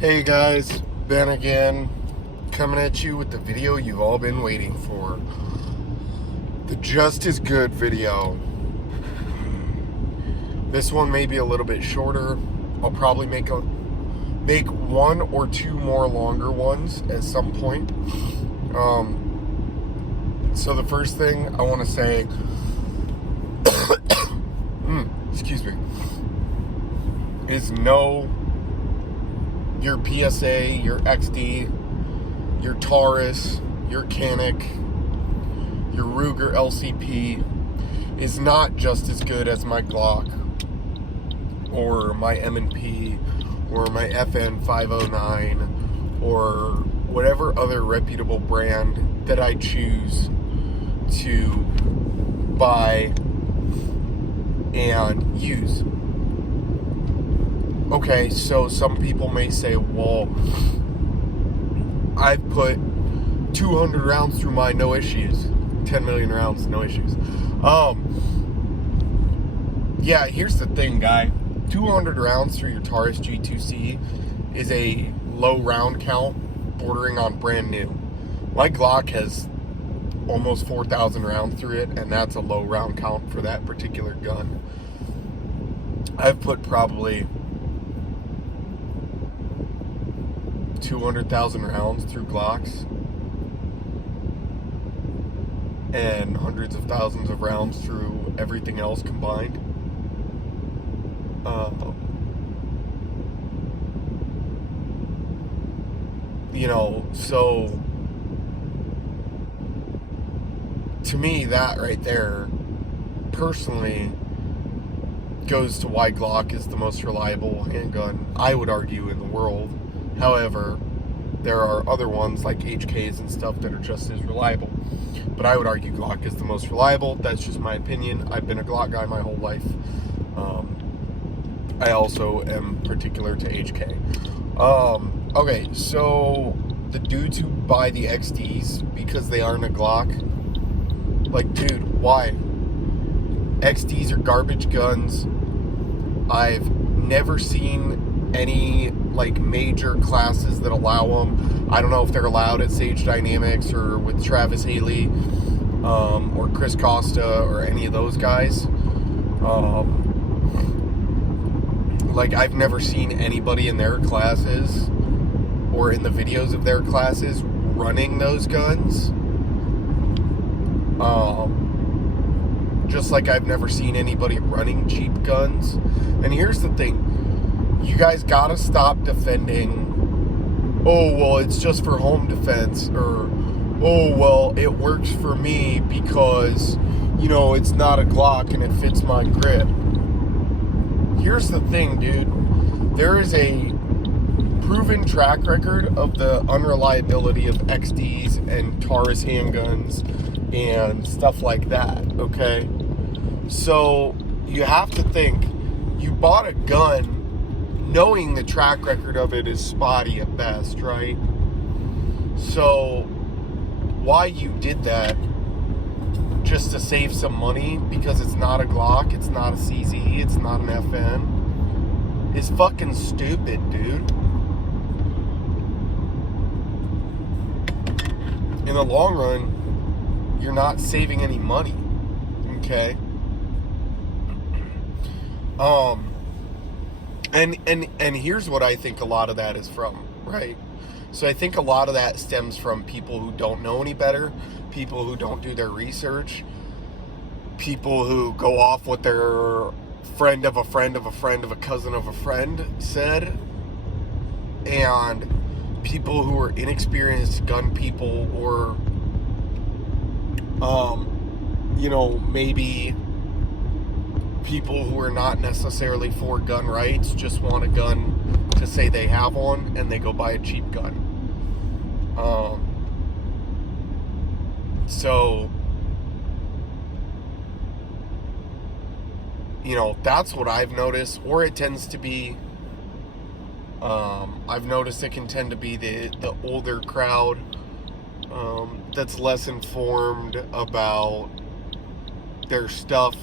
Hey guys, Ben again, coming at you with the video you've all been waiting for. The Just As Good video. This one may be a little bit shorter. I'll probably make one or two more longer ones at some point. So the first thing I want to say, excuse me, is know your PSA, your XD, your Taurus, your Canik, your Ruger LCP is not just as good as my Glock or my M&P or my FN 509 or whatever other reputable brand that I choose to buy and use. Okay, so some people may say, well, I've put 200 rounds through my no issues. 10 million rounds, no issues. Yeah, here's the thing, guy. 200 rounds through your Taurus G2C is a low round count, bordering on brand new. My Glock has almost 4,000 rounds through it, and that's a low round count for that particular gun. I've put probably 200,000 rounds through Glocks and hundreds of thousands of rounds through everything else combined. So to me, that right there personally goes to why Glock is the most reliable handgun, I would argue, in the world. However, there are other ones like HKs and stuff that are just as reliable. But I would argue Glock is the most reliable. That's just my opinion. I've been a Glock guy my whole life. I also am particular to HK. Okay, so the dudes who buy the XDs because they aren't a Glock, like, dude, why? XDs are garbage guns. I've never seen any major classes that allow them. I don't know if they're allowed at Sage Dynamics or with Travis Haley or Chris Costa or any of those guys. I've never seen anybody in their classes or in the videos of their classes running those guns. Just like I've never seen anybody running cheap guns. And here's the thing. You guys gotta stop defending, oh, well, it's just for home defense, or, oh, well, it works for me because, it's not a Glock and it fits my grip. Here's the thing, dude. There is a proven track record of the unreliability of XDs and Taurus handguns and stuff like that, okay? So you have to think, you bought a gun knowing the track record of it is spotty at best, right? So why you did that, just to save some money because it's not a Glock, it's not a CZ, it's not an FN, is fucking stupid, dude. In the long run, you're not saving any money, okay? And here's what I think a lot of that is from, right? So I think a lot of that stems from people who don't know any better, people who don't do their research, people who go off what their friend of a friend of a friend of a cousin of a friend said, and people who are inexperienced gun people, or maybe people who are not necessarily for gun rights, just want a gun to say they have one, and they go buy a cheap gun. So that's what I've noticed, or it tends to be, I've noticed it can tend to be the older crowd that's less informed about their stuff.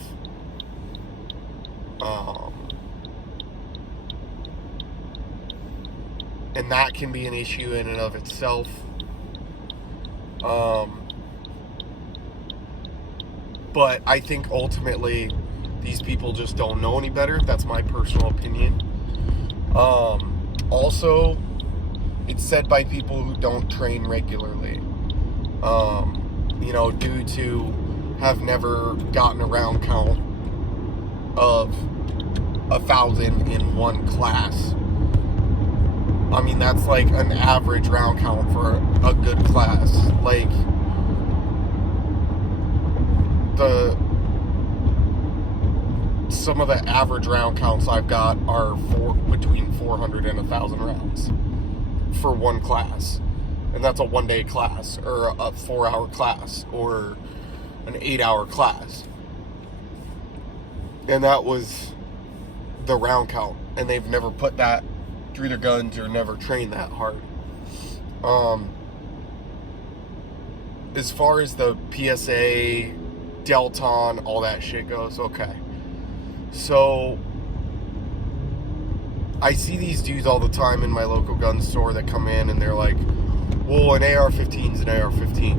And that can be an issue in and of itself. But I think ultimately these people just don't know any better. That's my personal opinion. Also, it's said by people who don't train regularly, due to have never gotten a round count of 1,000 in one class. I mean, that's like an average round count for a good class. Like, some of the average round counts I've got are between 400 and 1,000 rounds for one class. And that's a 1-day class, or a 4-hour class, or an 8-hour class. And that was the round count. And they've never put that through their guns or never trained that hard. As far as the PSA, Delton, all that shit goes, okay. So, I see these dudes all the time in my local gun store that come in and they're like, well, an AR-15 is an AR-15.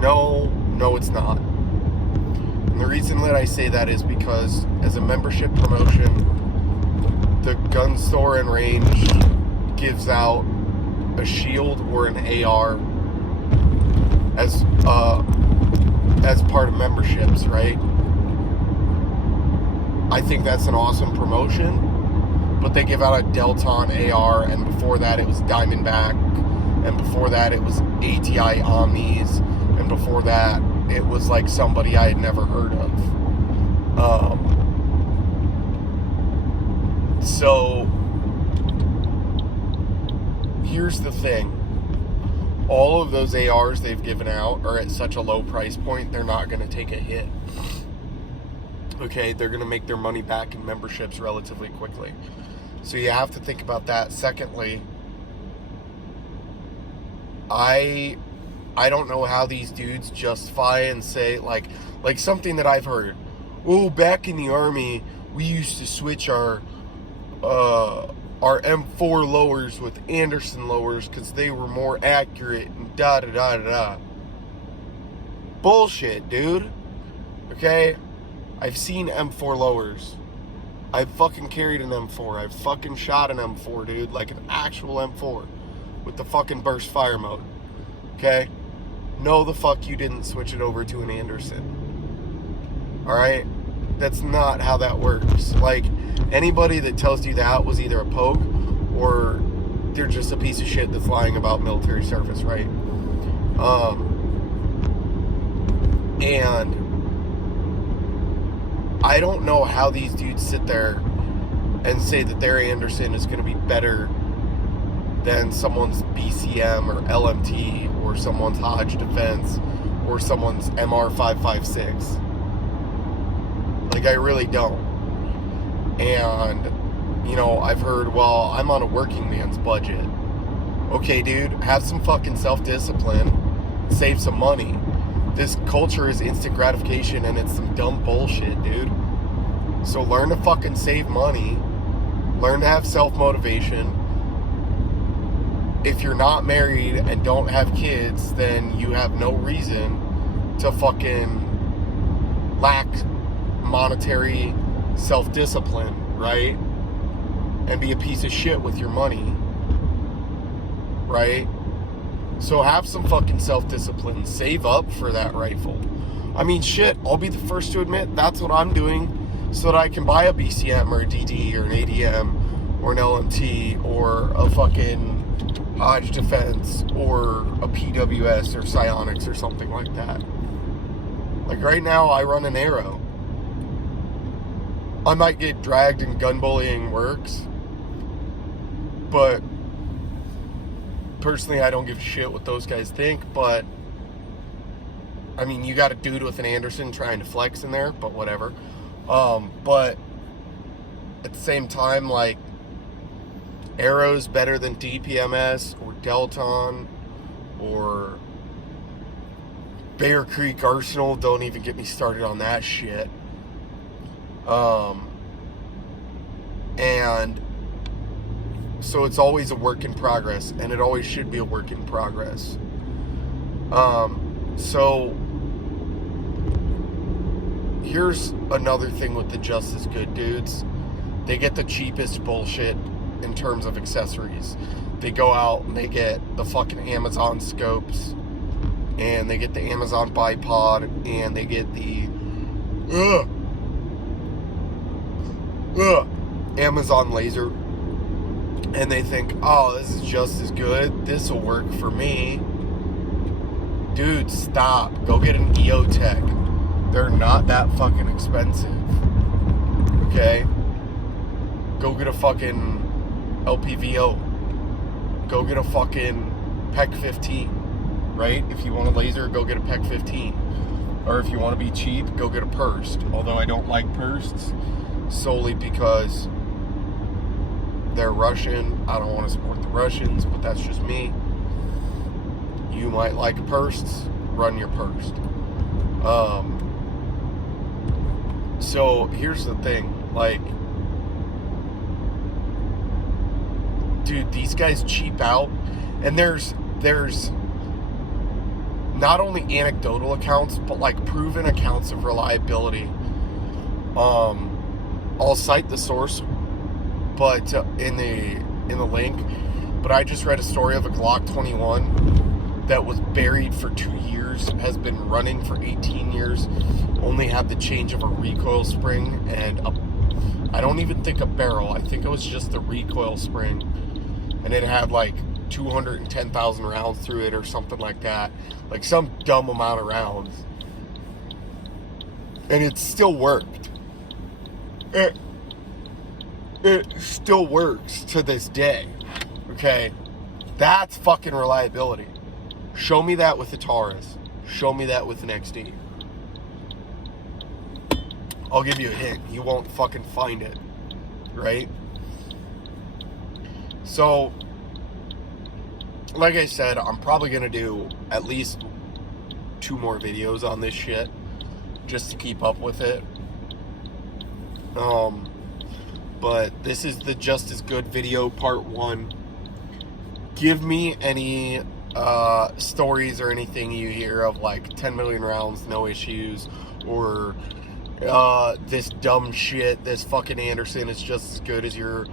No, it's not. And the reason that I say that is because as a membership promotion, the gun store and range gives out a shield or an AR as part of memberships, right? I think that's an awesome promotion. But they give out a Delton AR, and before that it was Diamondback, and before that it was ATI Omnis, and before that it was like somebody I had never heard of. So here's the thing. All of those ARs they've given out are at such a low price point, they're not going to take a hit. Okay, they're going to make their money back in memberships relatively quickly. So you have to think about that. Secondly, I don't know how these dudes justify and say, like something that I've heard. Oh, back in the Army, we used to switch our M4 lowers with Anderson lowers because they were more accurate and da-da-da-da-da. Bullshit, dude. Okay? I've seen M4 lowers. I've fucking carried an M4. I've fucking shot an M4, dude. Like an actual M4. With the fucking burst fire mode. Okay? No, the fuck you didn't switch it over to an Anderson. Alright? That's not how that works. Like, anybody that tells you that was either a poke or they're just a piece of shit that's lying about military service, right? And I don't know how these dudes sit there and say that their Anderson is going to be better than someone's BCM or LMT or someone's Hodge Defense or someone's MR556. Like, I really don't. And, I've heard, well, I'm on a working man's budget. Okay, dude, have some fucking self-discipline. Save some money. This culture is instant gratification and it's some dumb bullshit, dude. So learn to fucking save money. Learn to have self-motivation. If you're not married and don't have kids, then you have no reason to fucking lack monetary self-discipline, right? And be a piece of shit with your money, right? So have some fucking self-discipline. Save up for that rifle. I mean, shit, I'll be the first to admit that's what I'm doing so that I can buy a BCM or a DD or an ADM or an LMT or a fucking Hodge Defense or a PWS or Psionics or something like that. Like right now, I run an Arrow. I might get dragged in gun bullying works, but personally, I don't give a shit what those guys think, but I mean, you got a dude with an Anderson trying to flex in there, but whatever. But at the same time, like, Arrow's better than DPMS or Delton or Bear Creek Arsenal. Don't even get me started on that shit. And So it's always a work in progress, and it always should be a work in progress. So here's another thing with the Just As Good dudes. They get the cheapest bullshit in terms of accessories. They go out and they get the fucking Amazon scopes, and they get the Amazon bipod, and they get the Amazon laser, and they think, oh, this is just as good, this will work for me. Dude, stop. Go get an EOTech. They're not that fucking expensive. Okay? Go get a fucking LPVO. Go get a fucking PEC 15. Right? If you want a laser, go get a PEC 15. Or if you want to be cheap, go get a Pursed. Although I don't like Pursed, solely because they're Russian. I don't want to support the Russians, but that's just me. You might like a Pursed, run your Pursed. So here's the thing, like, dude, these guys cheap out, and there's not only anecdotal accounts, but like proven accounts of reliability. I'll cite the source, but in the link. But I just read a story of a Glock 21 that was buried for 2 years, has been running for 18 years, only had the change of a recoil spring and I don't even think a barrel. I think it was just the recoil spring, and it had like 210,000 rounds through it or something like that, like some dumb amount of rounds, and it still worked. It still works to this day. Okay, that's fucking reliability. Show me that with the Taurus. Show me that with an XD. I'll give you a hint. You won't fucking find it. Right? So, like I said, I'm probably going to do at least 2 more videos on this shit, just to keep up with it. But this is the Just As Good video part 1. Give me any stories or anything you hear of like 10 million rounds, no issues, or this dumb shit, this fucking Anderson is just as good as your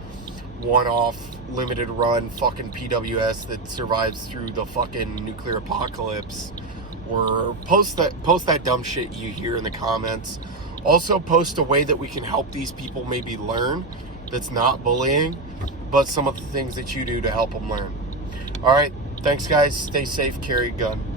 one-off limited run fucking PWS that survives through the fucking nuclear apocalypse. Or post that dumb shit you hear in the comments. Also post a way that we can help these people maybe learn that's not bullying, but some of the things that you do to help them learn. Alright, thanks guys, stay safe, carry a gun.